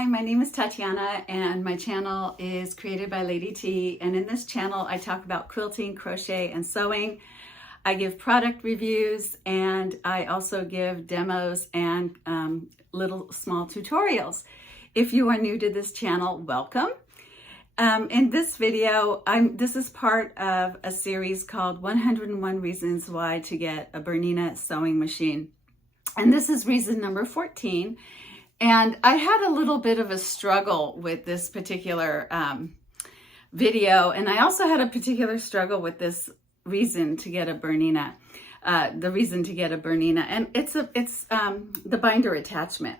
Hi, my name is Tatiana and my channel is created by Lady T, and in this channel I talk about quilting, crochet, and sewing. I give product reviews and I also give demos and little small tutorials. If you are new to this channel, welcome. In this video, this is part of a series called 101 Reasons Why to Get a Bernina Sewing Machine. And this is reason number 14. And I had a little bit of a struggle with this particular video. And I also had a particular struggle with this reason to get a Bernina, the reason to get a Bernina. And it's the binder attachment.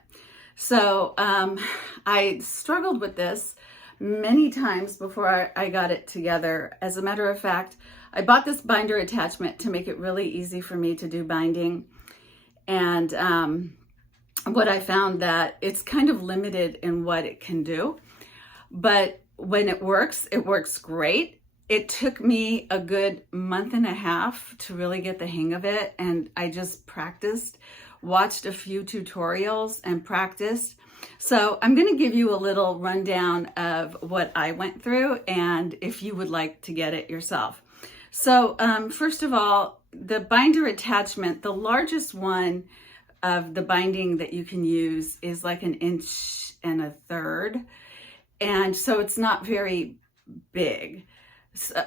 So I struggled with this many times before I got it together. As a matter of fact, I bought this binder attachment to make it really easy for me to do binding. And what I found that it's kind of limited in what it can do, but when it works great. It took me a good month and a half to really get the hang of it, and I just practiced, watched a few tutorials and practiced. So I'm going to give you a little rundown of what I went through and if you would like to get it yourself. So first of all, the binder attachment, the largest one of the binding that you can use is like 1 1/3 inches. And so it's not very big.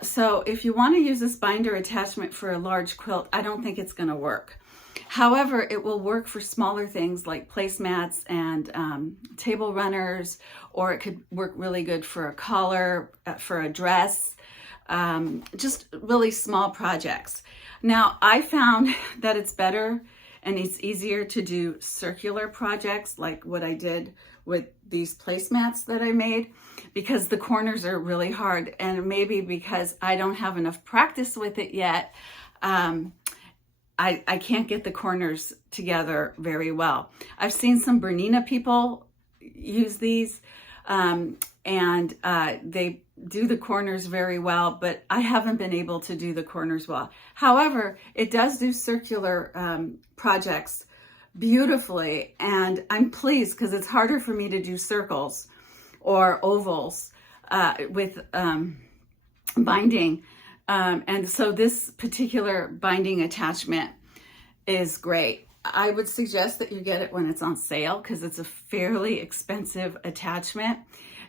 So if you want to use this binder attachment for a large quilt, I don't think it's going to work. However, it will work for smaller things like placemats and table runners, or it could work really good for a collar, for a dress, just really small projects. Now, I found that it's better and it's easier to do circular projects like what I did with these placemats that I made, because the corners are really hard, and maybe because I don't have enough practice with it yet, I can't get the corners together very well. I've seen some Bernina people use these and they do the corners very well, but I haven't been able to do the corners well. However, it does do circular projects beautifully, and I'm pleased because it's harder for me to do circles or ovals with binding. And so this particular binding attachment is great. I would suggest that you get it when it's on sale because it's a fairly expensive attachment.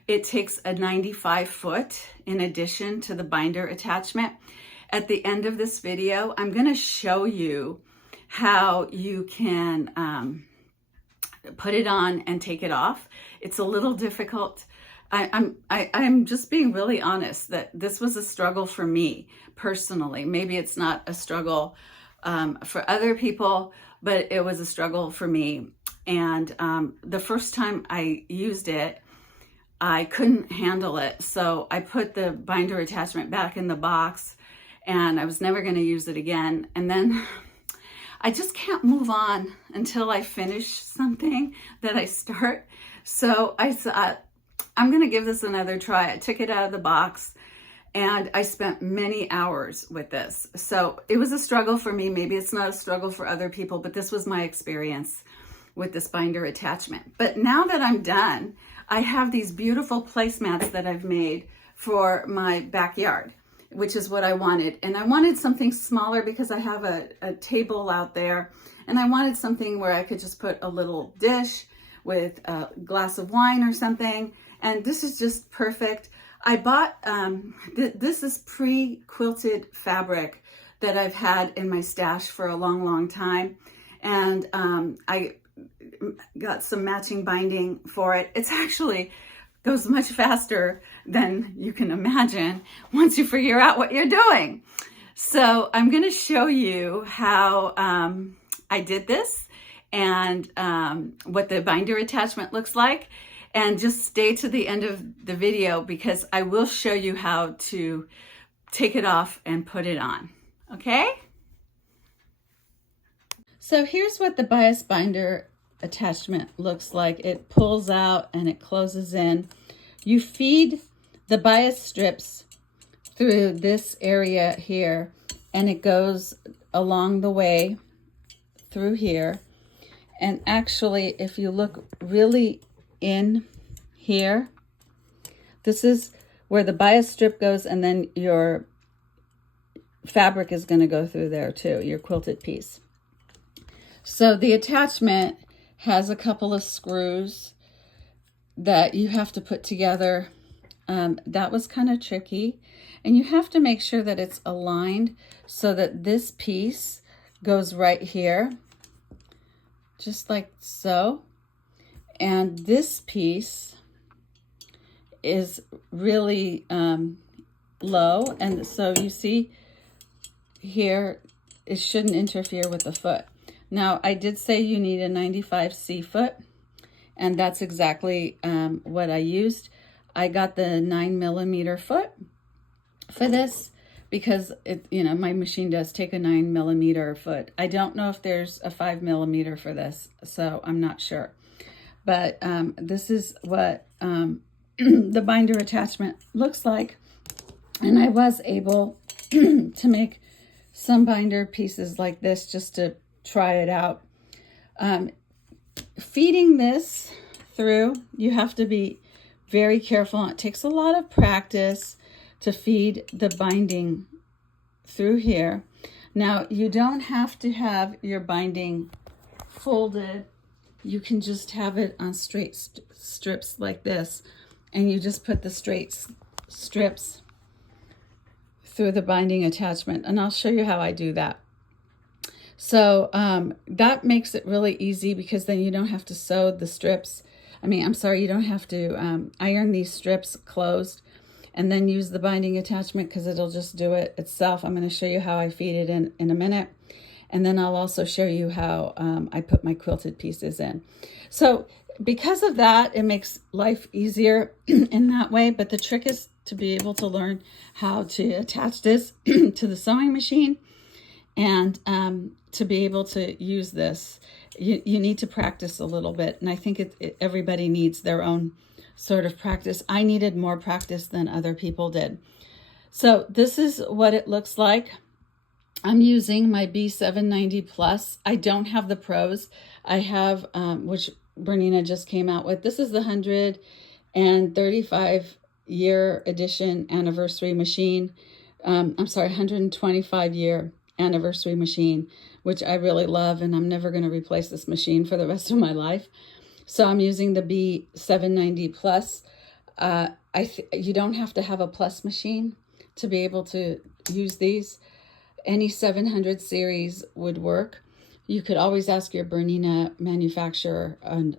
It takes a 95 foot in addition to the binder attachment. At the end of this video, I'm going to show you how you can put it on and take it off. It's a little difficult. I'm just being really honest that this was a struggle for me personally. Maybe it's not a struggle for other people, but it was a struggle for me. And the first time I used it, I couldn't handle it. So I put the binder attachment back in the box and I was never going to use it again. And then I just can't move on until I finish something that I start. So I thought, I'm going to give this another try. I took it out of the box and I spent many hours with this. So it was a struggle for me. Maybe it's not a struggle for other people, but this was my experience with this binder attachment. But now that I'm done, I have these beautiful placemats that I've made for my backyard, which is what I wanted. And I wanted something smaller because I have a table out there, and I wanted something where I could just put a little dish with a glass of wine or something. And this is just perfect. I bought, this is pre-quilted fabric that I've had in my stash for a long, long time. And I got some matching binding for it. It's actually goes much faster than you can imagine once you figure out what you're doing. So I'm going to show you how I did this and what the binder attachment looks like. And just stay to the end of the video because I will show you how to take it off and put it on. Okay? So here's what the bias binder attachment looks like. It pulls out and it closes in. You feed the bias strips through this area here, and it goes along the way through here. And actually, if you look really in here. This is where the bias strip goes, and then your fabric is going to go through there too, your quilted piece. So the attachment has a couple of screws that you have to put together. That was kind of tricky, and you have to make sure that it's aligned so that this piece goes right here, just like so, and this piece is really low, and so you see here it shouldn't interfere with the foot. Now I did say you need a 95C foot, and that's exactly what I used. I got the 9mm foot for this because it, my machine does take a 9mm foot. I don't know if there's a 5mm for this, so I'm not sure. But this is what the binder attachment looks like, and I was able to make some binder pieces like this just to try it out. Feeding this through, you have to be very careful. It takes a lot of practice to feed the binding through here. Now, you don't have to have your binding folded. You can just have it on straight strips like this, and you just put the straight strips through the binding attachment, and I'll show you how I do that. So that makes it really easy, because then you don't have to sew the strips. You don't have to iron these strips closed and then use the binding attachment, because it'll just do it itself. I'm going to show you how I feed it in a minute. And then I'll also show you how I put my quilted pieces in. So because of that, it makes life easier in that way. But the trick is to be able to learn how to attach this to the sewing machine, and to be able to use this. You need to practice a little bit. And I think everybody needs their own sort of practice. I needed more practice than other people did. So this is what it looks like. I'm using my B790 Plus. I don't have the Pros. I have, which Bernina just came out with. This is the 135-year edition anniversary machine. 125-year anniversary machine, which I really love, and I'm never going to replace this machine for the rest of my life. So I'm using the B790 Plus. You don't have to have a Plus machine to be able to use these. Any 700 series would work. You could always ask your Bernina manufacturer, and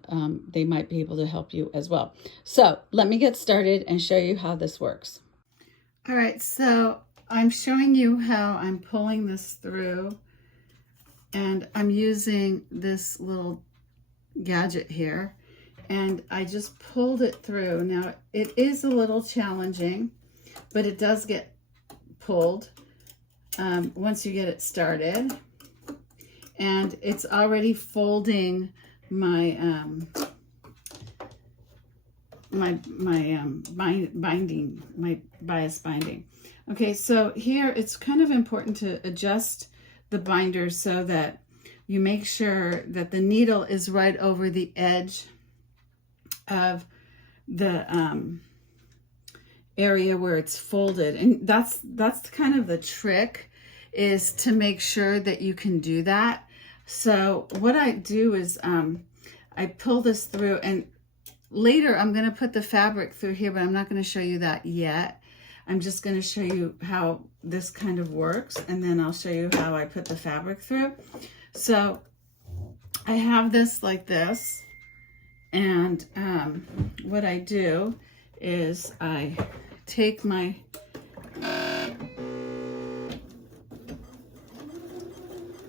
they might be able to help you as well. So let me get started and show you how this works. All right, so I'm showing you how I'm pulling this through, and I'm using this little gadget here, and I just pulled it through. Now it is a little challenging, but it does get pulled once you get it started, and it's already folding my binding, my bias binding. Okay, so here it's kind of important to adjust the binder so that you make sure that the needle is right over the edge of the area where it's folded. And that's kind of the trick, is to make sure that you can do that. So what I do is I pull this through, and later I'm going to put the fabric through here, but I'm not going to show you that yet. I'm just going to show you how this kind of works, and then I'll show you how I put the fabric through. So I have this like this, and what I do is I take my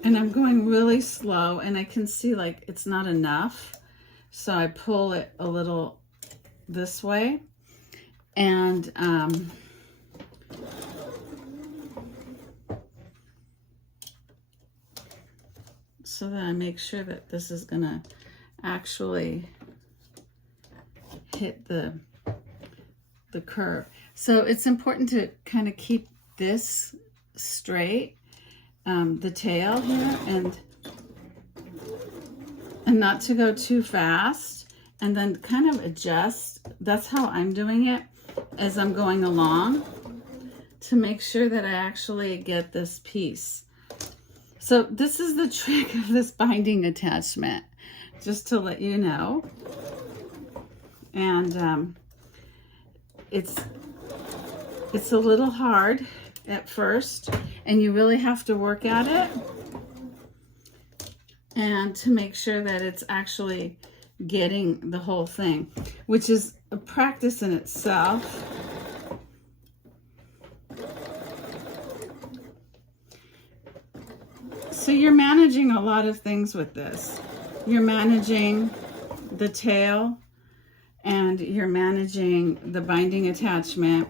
and I'm going really slow, and I can see like it's not enough, so I pull it a little this way, and so that I make sure that this is gonna actually hit the curve. So it's important to kind of keep this straight, the tail here, and not to go too fast, and then kind of adjust. That's how I'm doing it as I'm going along, to make sure that I actually get this piece. So this is the trick of this binding attachment, just to let you know. And it's a little hard at first, and you really have to work at it, and to make sure that it's actually getting the whole thing, which is a practice in itself. So you're managing a lot of things with this. You're managing the tail, and you're managing the binding attachment,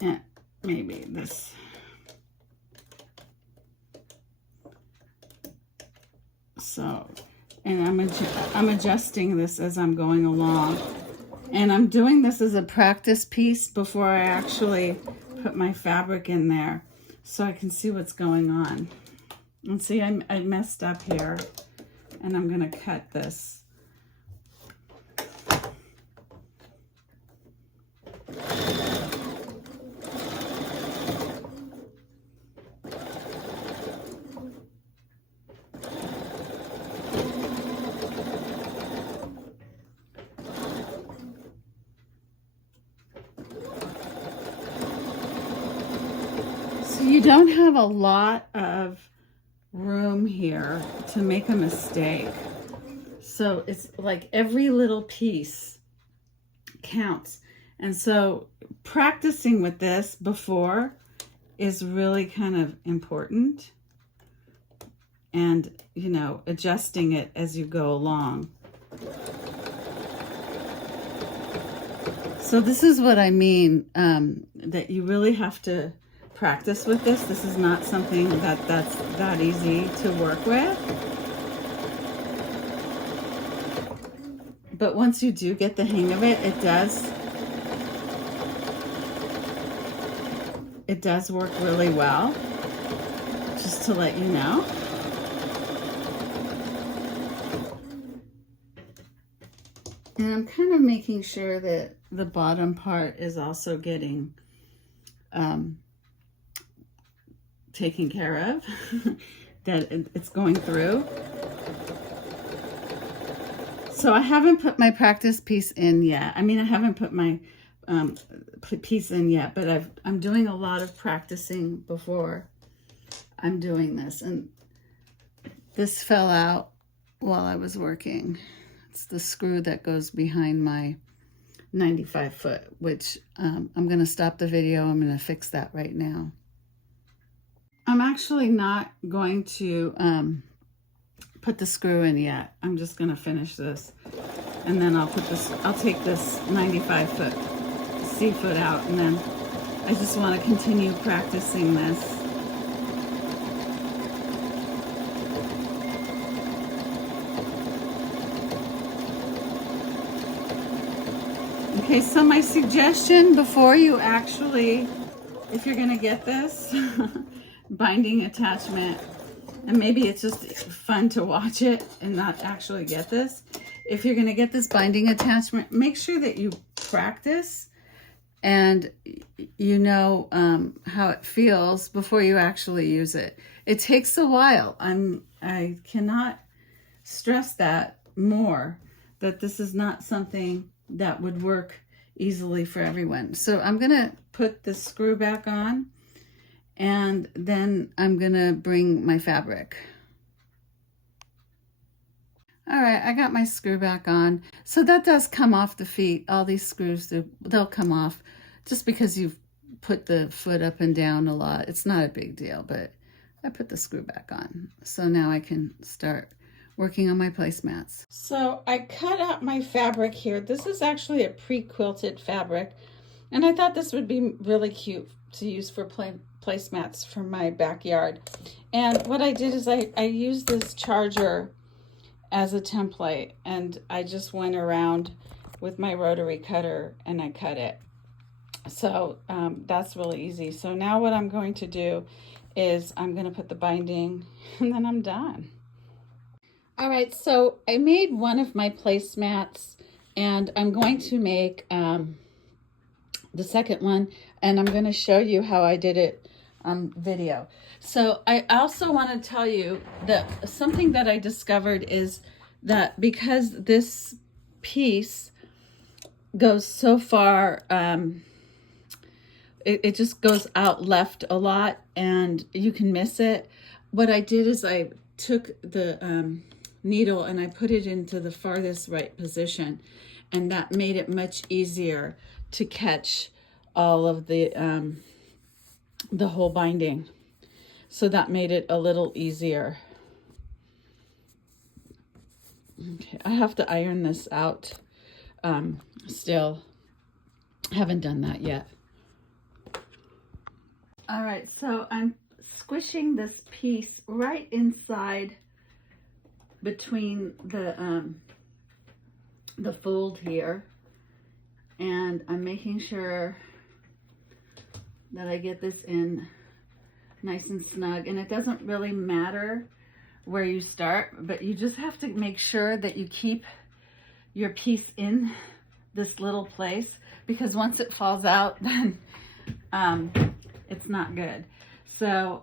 and maybe this. So, and I'm adjusting this as I'm going along, and I'm doing this as a practice piece before I actually put my fabric in there, so I can see what's going on. And see, I messed up here, and I'm gonna cut this. So you don't have a lot of room here to make a mistake. So it's like every little piece counts. And so practicing with this before is really kind of important. And, you know, adjusting it as you go along. So this is what I mean, that you really have to practice with this. This is not something that's that easy to work with. But once you do get the hang of it, it does work really well. Just to let you know. And I'm kind of making sure that the bottom part is also getting taken care of, that it's going through. So I haven't put my practice piece in yet. I mean, I haven't put my piece in yet, but I'm doing a lot of practicing before I'm doing this. And this fell out while I was working. It's the screw that goes behind my 95 foot, which I'm going to stop the video. I'm going to fix that right now. I'm actually not going to put the screw in yet. I'm just going to finish this, and then I'll take this 95 foot C foot out, and then I just want to continue practicing this. Okay, so my suggestion before you actually, if you're going to get this binding attachment, and maybe it's just fun to watch it and not actually get this. If you're going to get this binding attachment, make sure that you practice and you know how it feels before you actually use it. It takes a while. I cannot stress that more, that this is not something that would work easily for everyone. So I'm going to put the screw back on, and then I'm going to bring my fabric. All right, I got my screw back on. So that does come off the feet. All these screws, they'll come off just because you've put the foot up and down a lot. It's not a big deal, but I put the screw back on. So now I can start working on my placemats. So I cut out my fabric here. This is actually a pre-quilted fabric, and I thought this would be really cute to use for placemats for my backyard. And what I did is I used this charger as a template, and I just went around with my rotary cutter and I cut it. So that's really easy. So now what I'm going to do is I'm going to put the binding, and then I'm done. All right, so I made one of my placemats, and I'm going to make the second one, and I'm going to show you how I did it on video. So I also want to tell you that something that I discovered is that because this piece goes so far, it just goes out left a lot and you can miss it. What I did is I took the needle and I put it into the farthest right position, and that made it much easier to catch all of the whole binding. So that made it a little easier. Okay, I have to iron this out still. Haven't done that yet. All right, so I'm squishing this piece right inside between the fold here, and I'm making sure that I get this in nice and snug. And it doesn't really matter where you start, but you just have to make sure that you keep your piece in this little place, because once it falls out, then it's not good. So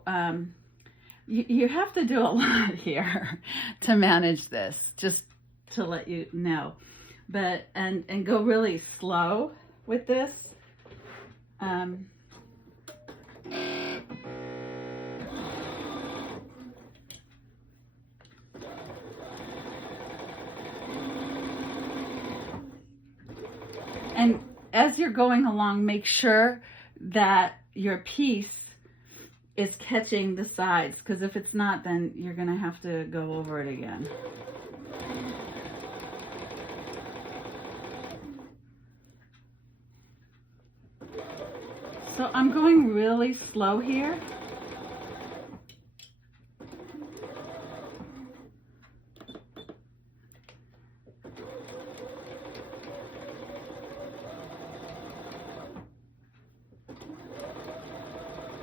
you have to do a lot here to manage this, just to let you know. But and go really slow with this. And as you're going along, make sure that your piece is catching the sides, because if it's not, then you're going to have to go over it again. So I'm going really slow here.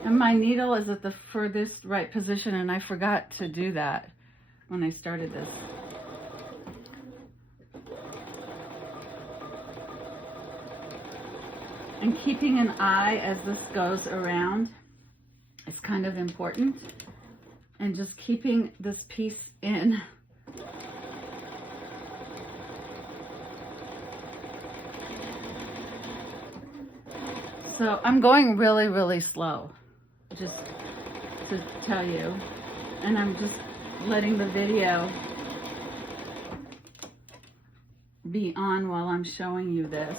And my needle is at the furthest right position, and I forgot to do that when I started this. And keeping an eye as this goes around is kind of important. And just keeping this piece in. So I'm going really, really slow, just to tell you. And I'm just letting the video be on while I'm showing you this.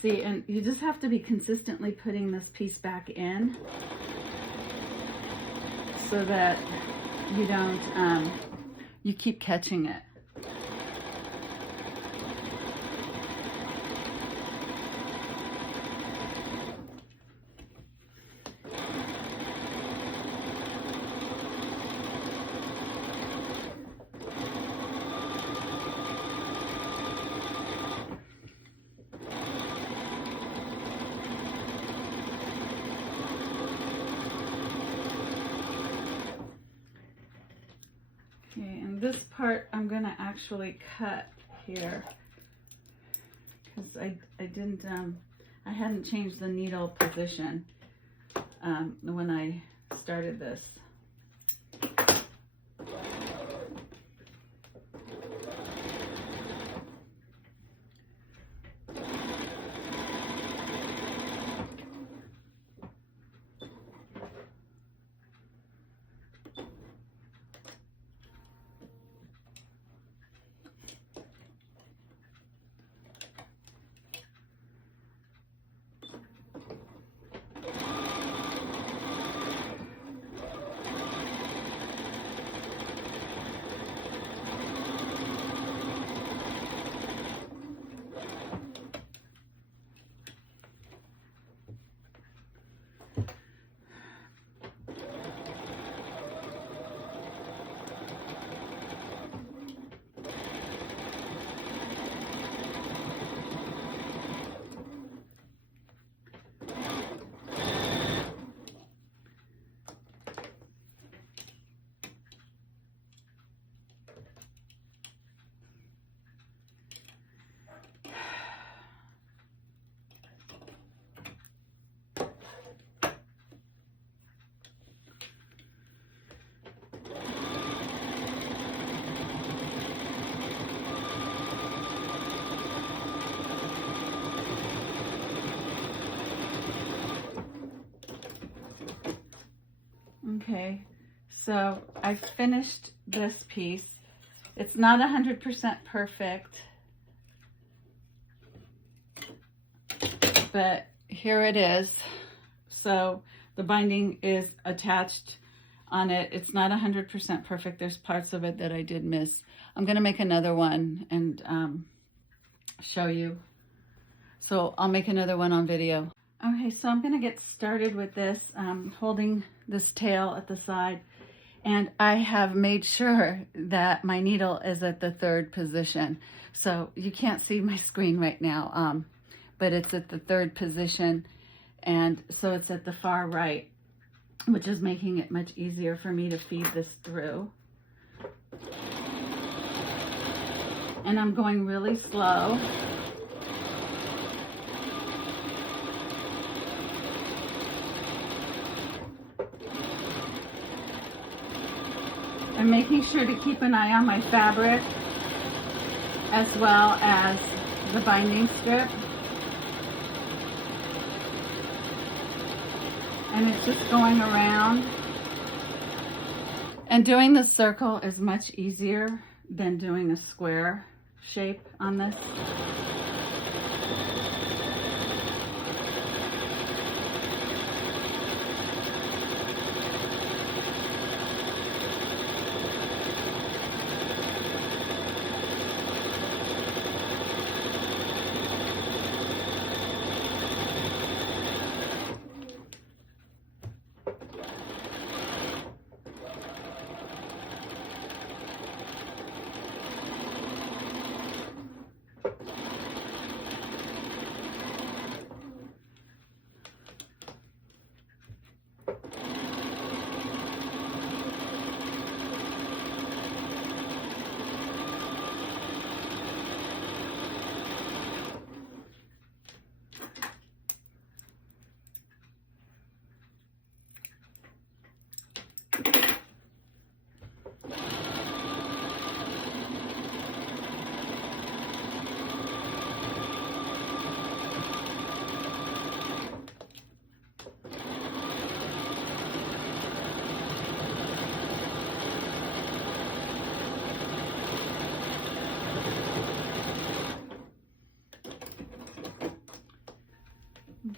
See, and you just have to be consistently putting this piece back in so that you don't, you keep catching it. Okay, and this part I'm going to actually cut here because I didn't, I hadn't changed the needle position when I started this. Okay, so I finished this piece. It's not 100% perfect, but here it is. So the binding is attached on it. It's not 100% perfect. There's parts of it that I did miss. I'm gonna make another one and show you. So I'll make another one on video. Okay, so I'm gonna get started with this, holding this tail at the side. And I have made sure that my needle is at the 3rd position. So you can't see my screen right now, but it's at the 3rd position. And so it's at the far right, which is making it much easier for me to feed this through. And I'm going really slow. I'm making sure to keep an eye on my fabric as well as the binding strip. And it's just going around. And doing the circle is much easier than doing a square shape on this.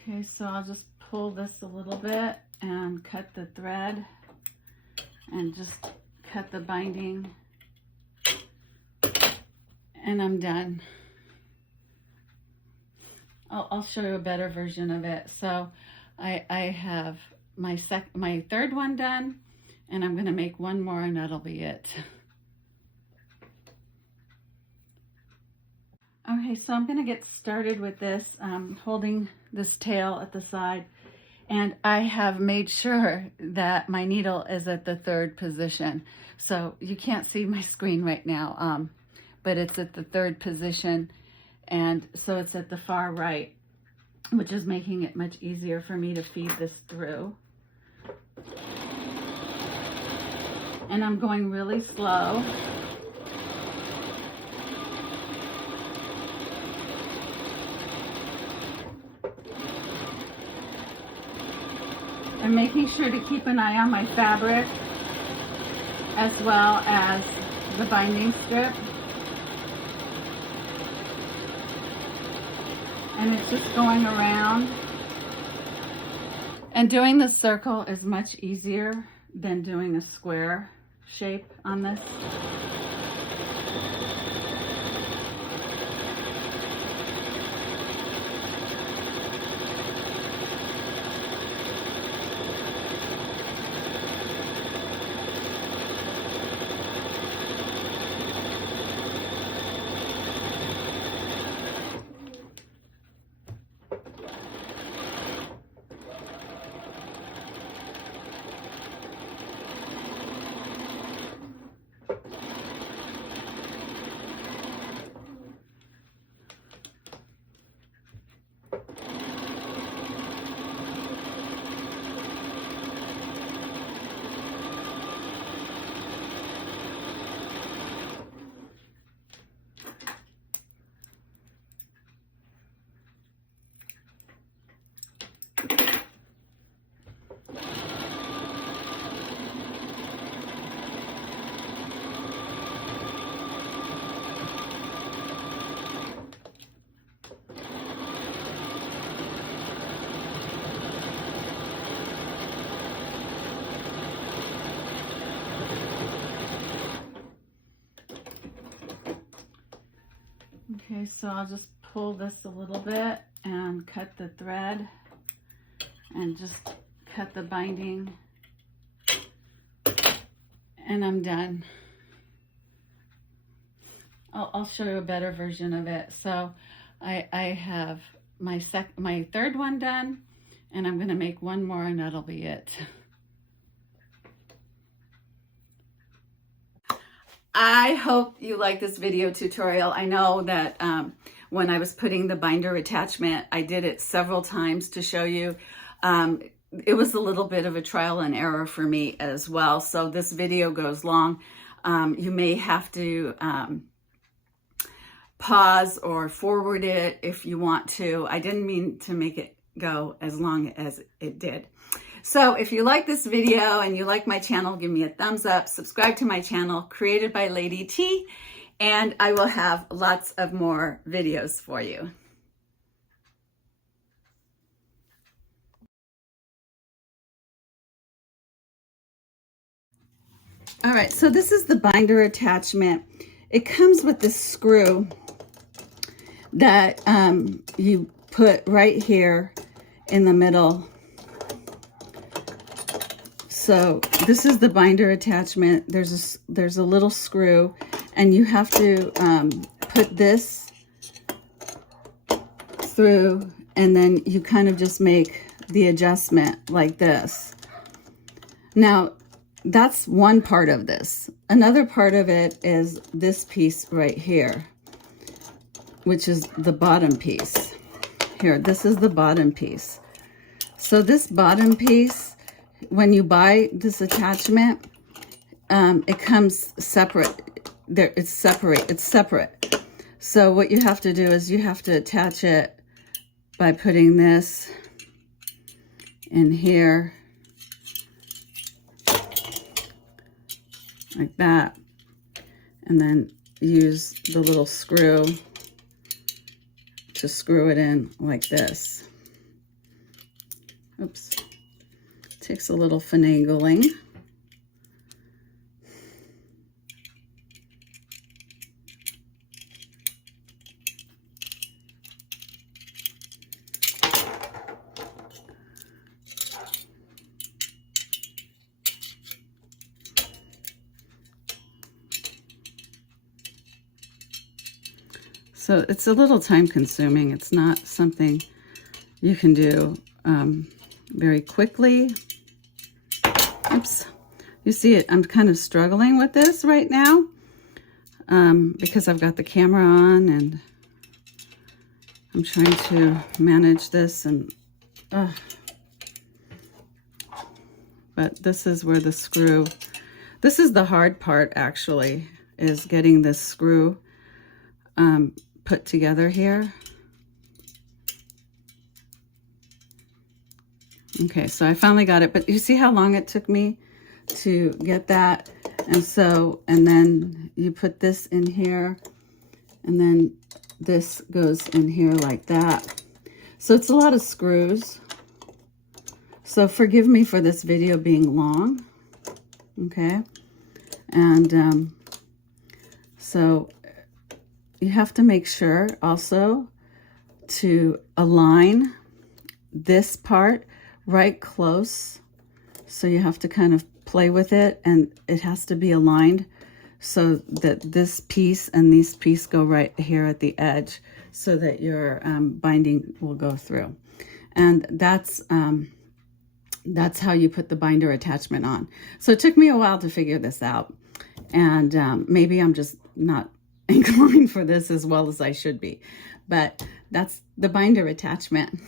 Okay, so I'll just pull this a little bit and cut the thread and just cut the binding, and I'm done. I'll show you a better version of it. So I have my 3rd one done, and I'm gonna make one more and that'll be it. Okay, so I'm gonna get started with this, holding this tail at the side. And I have made sure that my needle is at the 3rd position. So you can't see my screen right now, but it's at the 3rd position. And so it's at the far right, which is making it much easier for me to feed this through. And I'm going really slow. I'm making sure to keep an eye on my fabric as well as the binding strip. And it's just going around. And doing the circle is much easier than doing a square shape on this. Okay, so I'll just pull this a little bit and cut the thread and just cut the binding, and I'm done. I'll show you a better version of it. So I have my third one done, and I'm gonna make one more and that'll be it. I hope you like this video tutorial. I know that when I was putting the binder attachment, I did it several times to show you. It was a little bit of a trial and error for me as well. So this video goes long. You may have to pause or forward it if you want to. I didn't mean to make it go as long as it did. So if you like this video and you like my channel, give me a thumbs up, subscribe to my channel, created by Lady T, and I will have lots of more videos for you. All right, so this is the binder attachment. It comes with this screw that you put right here in the middle. So this is the binder attachment. There's a little screw, and you have to put this through, and then you kind of just make the adjustment like this. Now, that's one part of this. Another part of it is this piece right here, which is the bottom piece. Here, this is the bottom piece. So this bottom piece, when you buy this attachment, it comes separate. It's separate. So what you have to do is you have to attach it by putting this in here, like that, and then use the little screw to screw it in like this. Oops. Takes a little finagling. So it's a little time consuming. It's not something you can do very quickly. Oops. You see it, I'm kind of struggling with this right now because I've got the camera on and I'm trying to manage this, and but this is where the screw, this is the hard part actually, is getting this screw put together here. Okay, so I finally got it, but you see how long it took me to get that? And then you put this in here, and then this goes in here like that. So it's a lot of screws. So forgive me for this video being long, okay? And so you have to make sure also to align this part right close. So you have to kind of play with it, and it has to be aligned so that this piece and this piece go right here at the edge so that your binding will go through. And that's how you put the binder attachment on. So it took me a while to figure this out. And maybe I'm just not inclined for this as well as I should be. But that's the binder attachment.